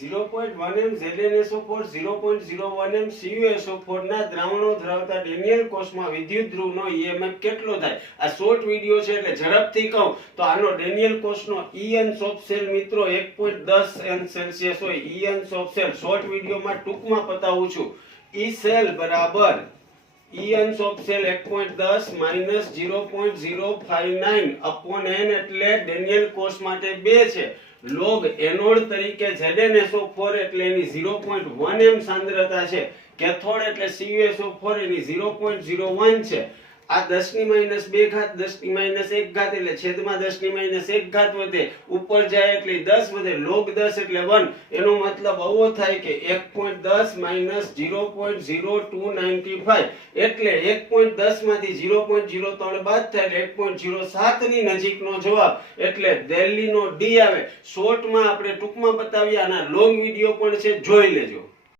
0.1 m ZnSO4 0.01 m CuSO4 ના દ્રાવણો ધરાવતા Daniel કોષમાં વિદ્યુત ધ્રુવનો EMF કેટલો થાય? આ શોર્ટ વિડિયો છે એટલે ઝડપથી કહું તો આનો ડેનિયલ કોષનો ઇયન્સ ઓફ સેલ મિત્રો 1.10 સેલ્સિયસ હોય. ઇયન્સ ઓફ સેલ શોર્ટ વિડિયોમાં ટૂંકમાં બતાવું છું. E સેલ બરાબર ઇયન્સ of cell 1.10 minus 0.059 upon n એટલે ડેનિયલ કોષ માટે 2 છે. લોગ એનોડ તરીકે ZnSO4 એટલે એની 0.1 m સાંદ્રતા છે. કેથોડ એટલે CuSO4 એની 0.01 છે. આ 10 ની -2 ઘાત 10 ની -1 ઘાત એટલે છેદમાં 10 ની -1 ઘાત વધે, ઉપર જાય એટલે 10 વધે. લોગ 10 એટલે 1. એનો મતલબ આવો થાય કે 1.10 માઈનસ 0.0295 એટલે 1.10 માંથી 0.03 બાદ થાય એટલે 1.07 ની નજીકનો જવાબ એટલે દિલ્હીનો ડી આવે. શોર્ટમાં આપણે ટૂંકમાં બતાવ્યા, આના લોંગ વિડિયો પણ છે, જોઈ લેજો.